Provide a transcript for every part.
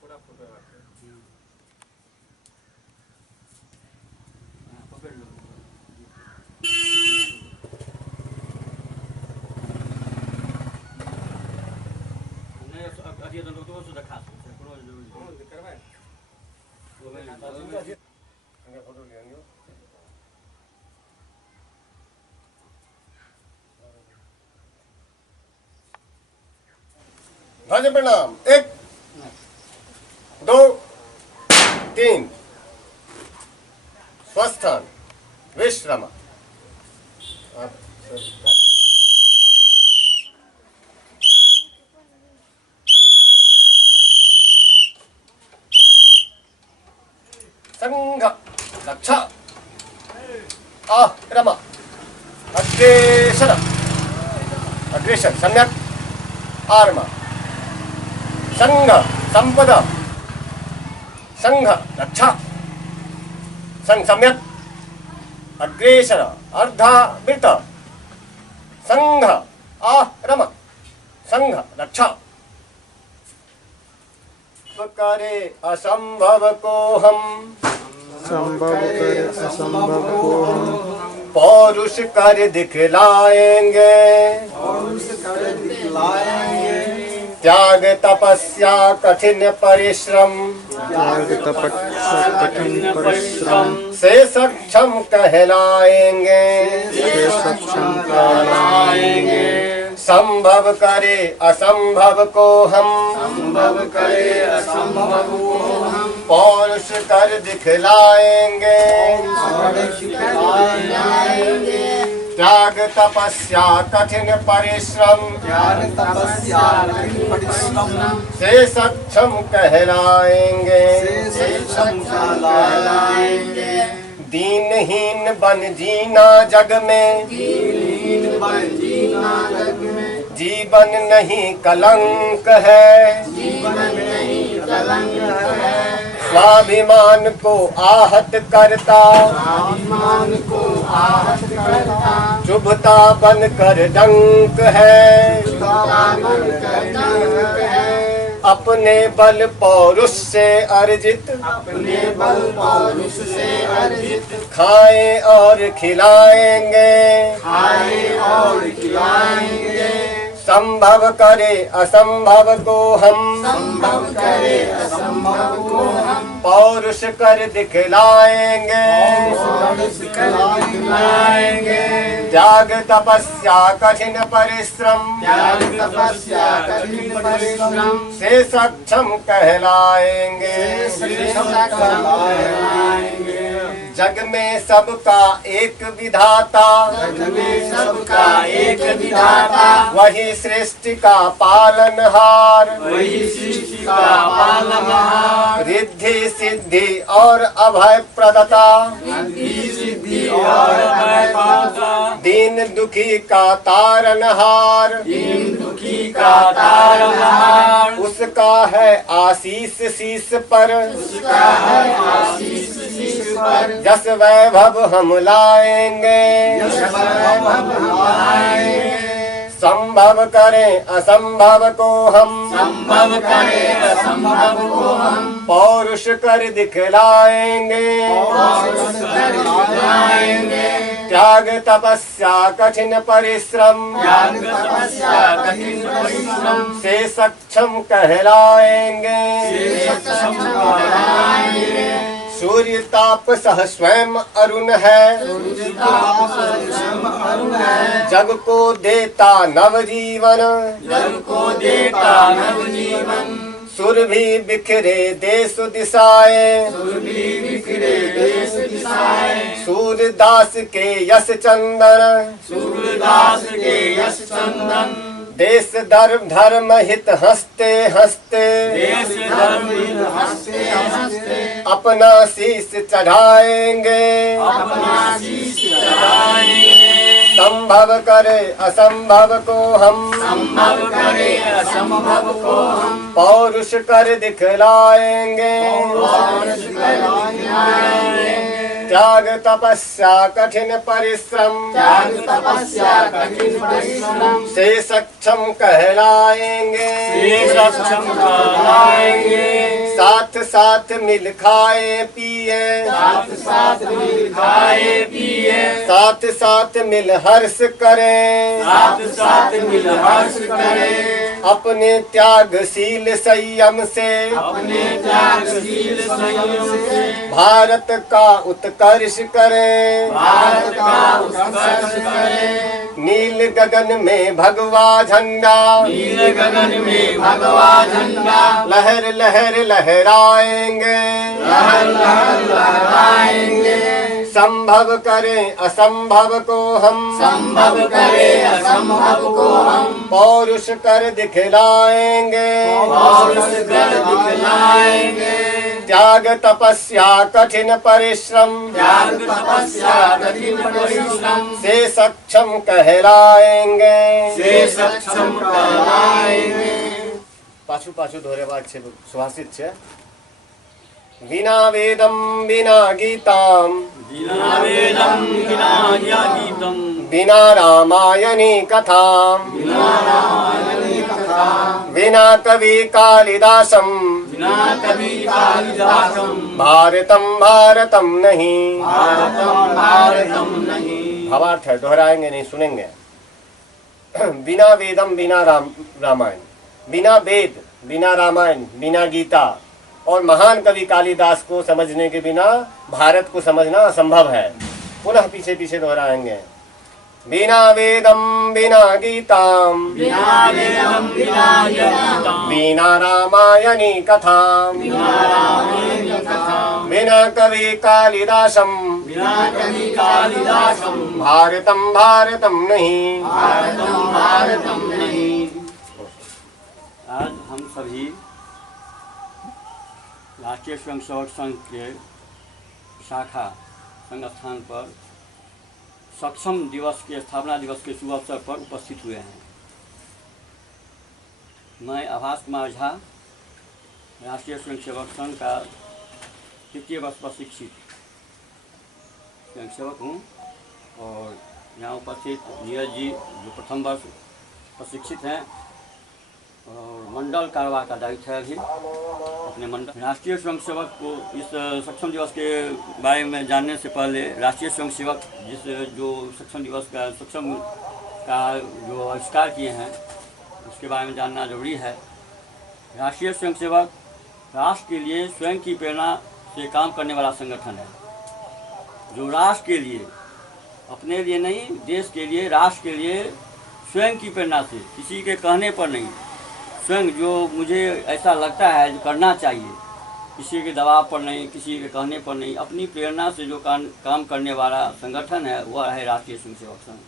पूरा फोटो पकड़ लो। नहीं अभी तो लोग तो सुधा खास कोनो जरूरी है करवाए वो मैं फोटो ले आएंगे। राजा प्रणाम। 1 2 3 स्वस्थान विश्राम। संघ रक्षा आरम अग्रेसर अग्रेसर सम्यक आरम संघ संपदा संघ रक्षा संघ सम्यक अग्रेसर अर्धावृत संघ आरम संघ रक्षा। करे असंभव को हम संभव कर असंभव को हम पौरुष कर दिखलाएंगे त्याग तपस्या कठिन परिश्रम त्याग तपस्या कठिन परिश्रम से सक्षम कहलाएंगे संभव करे असंभव को हम पौरुष कर दिखलाएंगे त्याग तपस्या कठिन परिश्रम से सक्षम कहलाएंगे दीनहीन बन जीना जग में जीवन नहीं कलंक है स्वाभिमान को आहत करता चुभता बनकर डंक है अपने बल पौरुष से अर्जित खाएं और खिलाएंगे संभव करे असंभव को हम पौरुष कर दिखलाएंगे त्याग तपस्या कठिन परिश्रम से सक्षम कहलाएंगे जग में सबका एक विधाता वही सृष्टि का पालनहार रिद्धि सिद्धि और अभय प्रदाता दीन दुखी का तारनहार उसका है आशीष शीश पर जस वैभव हम लाएंगे संभव करें असंभव को हम पौरुष कर दिखलाएंगे त्याग तपस्या कठिन परिश्रम से सक्षम कहलाएंगे सूर्य ताप सह स्वयं अरुण है जग को देता नवजीवन सुर भी बिखरे देश दिशाएं सूरदास के यश चंदन देश धर्म हित हंसते हंसते अपना शीश चढ़ाएंगे संभव करे असंभव को हम पौरुष कर दिखलाएंगे त्याग तपस्या कठिन परिश्रम से सक्षम कहलाएंगे साथ साथ मिल खाए पिए साथ साथ मिल हर्ष करें अपने त्यागशील संयम से भारत का उत्कर्ष करें नील गगन में भगवा झंडा लहर लहर लहराएंगे संभव करें असंभव को हम पौरुष कर दिखलाएंगे त्याग तपस्या कठिन परिश्रम से सक्षम कहलाएंगे पाछू पाछू धोरे बात छे सुभाषित छे बिना वेदम बिना गीताम बिना रामायणी कथाम बिना कवि कालिदासम भारतम भारतम नहीं भावार्थ है दोहराएंगे नहीं सुनेंगे बिना वेदम बिना रामायण बिना वेद बिना रामायण बिना गीता और महान कवि कालिदास को समझने के बिना भारत को समझना असंभव है। पुनः पीछे पीछे दोहराएंगे बिना वेदम बिना गीताम बिना रामायणी कथाम बिना कवि कालिदासम भारतम भारतम नहीं। आज हम सभी राष्ट्रीय स्वयंसेवक संघ के शाखा संस्थान पर सक्षम दिवस के स्थापना दिवस के शुभ अवसर पर उपस्थित हुए हैं। मैं आभास कुमार झा राष्ट्रीय स्वयंसेवक संघ का तृतीय वर्ष प्रशिक्षित स्वयंसेवक हूँ और यहाँ उपस्थित नीरज जी जो प्रथम वर्ष प्रशिक्षित हैं और मंडल कार्यवाह का दायित्व है अभी अपने मंडल। राष्ट्रीय स्वयंसेवक को इस सक्षम दिवस के बारे में जानने से पहले राष्ट्रीय स्वयंसेवक जो सक्षम दिवस का जो आविष्कार किए हैं उसके बारे में जानना जरूरी है। राष्ट्रीय स्वयंसेवक राष्ट्र के लिए स्वयं की प्रेरणा से काम करने वाला संगठन है जो राष्ट्र के लिए, अपने लिए नहीं, देश के लिए, राष्ट्र के लिए स्वयं की प्रेरणा से, किसी के कहने पर नहीं, स्वयं जो मुझे ऐसा लगता है जो करना चाहिए, किसी के दबाव पर नहीं, किसी के कहने पर नहीं, अपनी प्रेरणा से जो काम करने वाला संगठन है वह है राष्ट्रीय स्वयंसेवक संघ।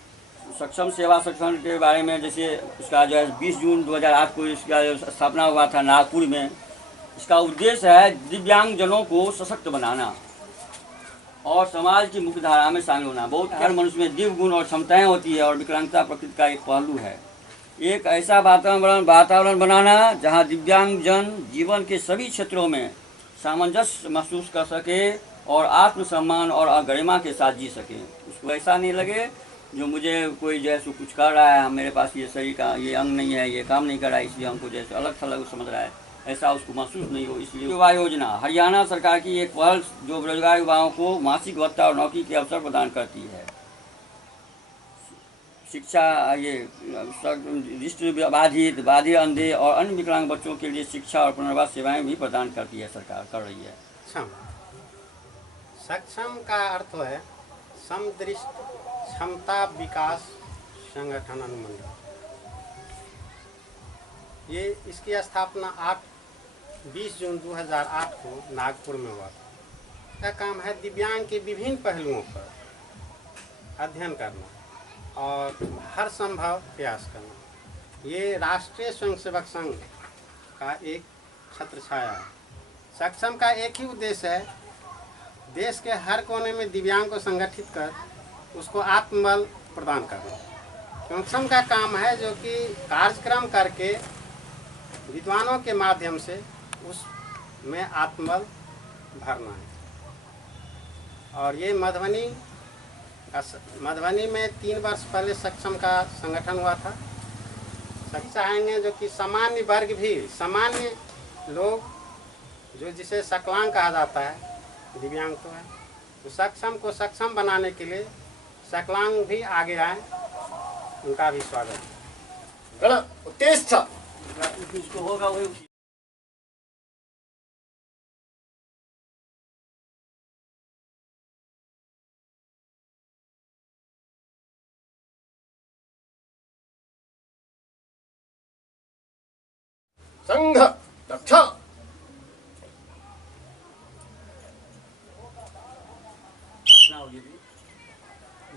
सक्षम सेवा संगठन के बारे में जैसे इसका जो है 20 जून 2008 को इसका स्थापना हुआ था नागपुर में। इसका उद्देश्य है दिव्यांगजनों को सशक्त बनाना और समाज की मुख्य धारा में शामिल होना। बहुत हर मनुष्य में दिव्य गुण और क्षमताएँ होती है और विकलांगता प्रकृति का एक पहलू है। एक ऐसा वातावरण बनाना जहां दिव्यांगजन जीवन के सभी क्षेत्रों में सामंजस्य महसूस कर सके और आत्मसम्मान और गरिमा के साथ जी सके। उसको ऐसा नहीं लगे जो मुझे कोई जैसे कुछ कर रहा है, मेरे पास ये शरीर का ये अंग नहीं है, ये काम नहीं कर रहा है, इसलिए हमको जैसे अलग थलग समझ रहा है, ऐसा उसको महसूस नहीं हो। इसलिए युवा योजना हरियाणा सरकार की एक पहल जो बेरोजगार युवाओं को मासिक भत्ता और नौकरी के अवसर प्रदान करती है। शिक्षा, ये दृष्टिबाधित, बाधित, अंधे और अन्य विकलांग बच्चों के लिए शिक्षा और पुनर्वास सेवाएं भी प्रदान करती है, सरकार कर रही है। सक्षम का अर्थ है समदृष्ट क्षमता विकास संगठन अनुमंडल। ये इसकी स्थापना 20 जून 2008 को नागपुर में हुआ। का काम है दिव्यांग के विभिन्न पहलुओं पर अध्ययन करना और हर संभव प्रयास करना। ये राष्ट्रीय स्वयंसेवक संघ का एक छत्र छाया है। सक्षम का एक ही उद्देश्य है, देश के हर कोने में दिव्यांग को संगठित कर उसको आत्मबल प्रदान करना। सक्षम का काम है जो कि कार्यक्रम करके विद्वानों के माध्यम से उसमें आत्मबल भरना है। और ये मधुबनी में 3 वर्ष पहले सक्षम का संगठन हुआ था। चाहेंगे जो कि सामान्य वर्ग भी, सामान्य लोग जो जिसे सकलांग कहा जाता है, दिव्यांग तो है, तो सक्षम को सक्षम बनाने के लिए सकलांग भी आगे आए, उनका भी स्वागत। गण उत्तेष्ठ इसको होगा वही संघ रक्षा।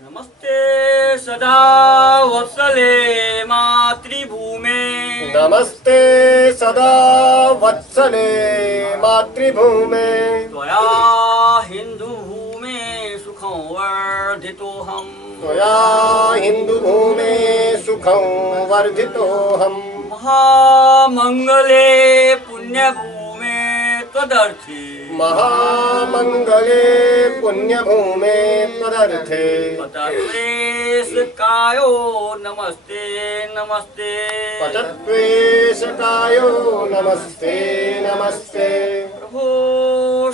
नमस्ते सदा वत्सले मातृभूमे, नमस्ते सदा वत्सले मातृभूमे, त्वया हिन्दुभूमे सुखं वर्धितोऽहम्, त्वया हिन्दुभूमे सुखं वर्धितोऽहम्, महामङ्गले पुण्यभूमे त्वदर्थे, महामङ्गले पुण्यभूमे त्वदर्थे, पतत्वेशकायो नमस्ते नमस्ते, पतत्वेशकायो नमस्ते नमस्ते, प्रभो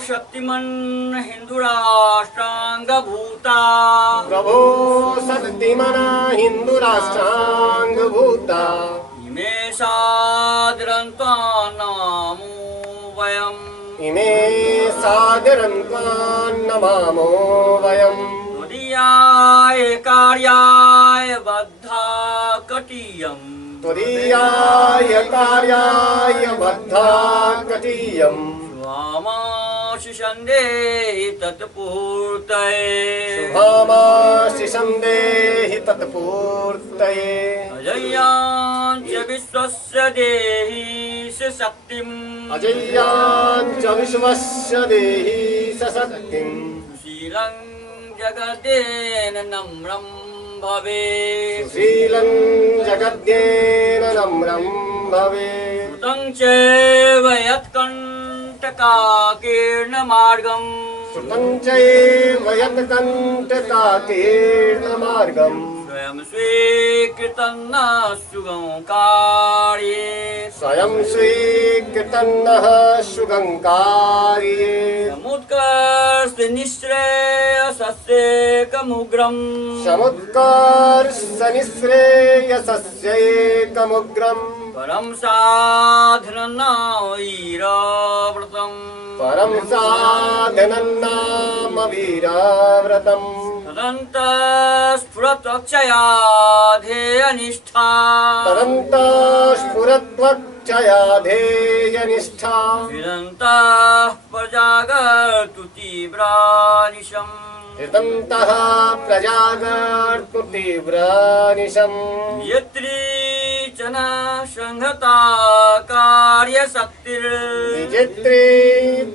शक्तिमन् हिन्दुराष्ट्राङ्गभूता, प्रभो शक्तिमना हिन्दुराष्ट्राङ्गभूता, इमे सादरन्त्वा नमामो वयम्, इमे सादरं त्वां नमामो वयम्, त्वदीयाय कार्याय बद्धा कटीयम्, त्वदीयाय कार्याय बद्धा कटीयम्, स्वामाशिषं देहि तत्पूर्तये, शुभामाशिषं देहि तत्पूर्तये, अजय्यां च विश्वस्य देहि शक्तिम्, अजय्यां च विश्वस्य देहि सशक्तिम्, सुशीलं जगदेन नम्रं भवेत्, सुशीलं जगद्येन नम्रं भवेत्, श्रुतं चैव यत्कण्टकाकीर्णमार्गम्, श्रुतं चैव यत्कण्टकाकीर्णमार्गम्, स्वयं स्वीकृतं न सुगं कार्ये, स्वयं स्वीकृतन्नः शुगङ्कार्ये, समुत्कर्ष निःश्रेयसस्येकमुग्रम्, समुत्कर्षनिःश्रेयसस्यैकमुग्रम्, परं साधनं वीरव्रतम्, परं साधनं नाम वीराव्रतम्, तदन्तः स्फुरत्वक्षया ध्येयनिष्ठा, तदन्तः स्फुरत्वक्षया ध्येयनिष्ठा, विदन्तः प्रजागर्तु तीव्रानिशम्, हृदन्तः प्रजागर्तु तीव्रानिशम्, यत्री च न संहता कार्यशक्तिर्, विजित्रे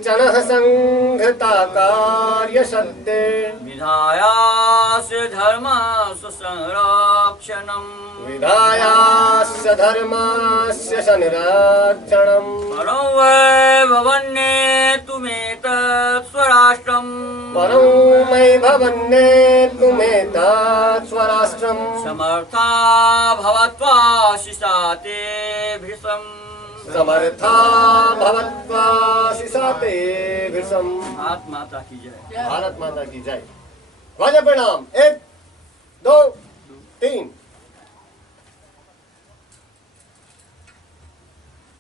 चणः संघता कार्यशक्तिर्, विधायास्य धर्मस्य संरक्षणम्, विधायास्य धर्मस्य संरक्षणम्, परं वैभवन्नेतुमेतत् स्वराष्ट्रम्, परं वैभवन्नेतुमेतत् स्वराष्ट्रम्, समर्था भवत्वा शिषा ते भृशम्, समर्था भवत्वा शिषा ते भृशम्। भारत माता की जय। भारत माता की जय। ध्वज प्रणाम 1 2 3।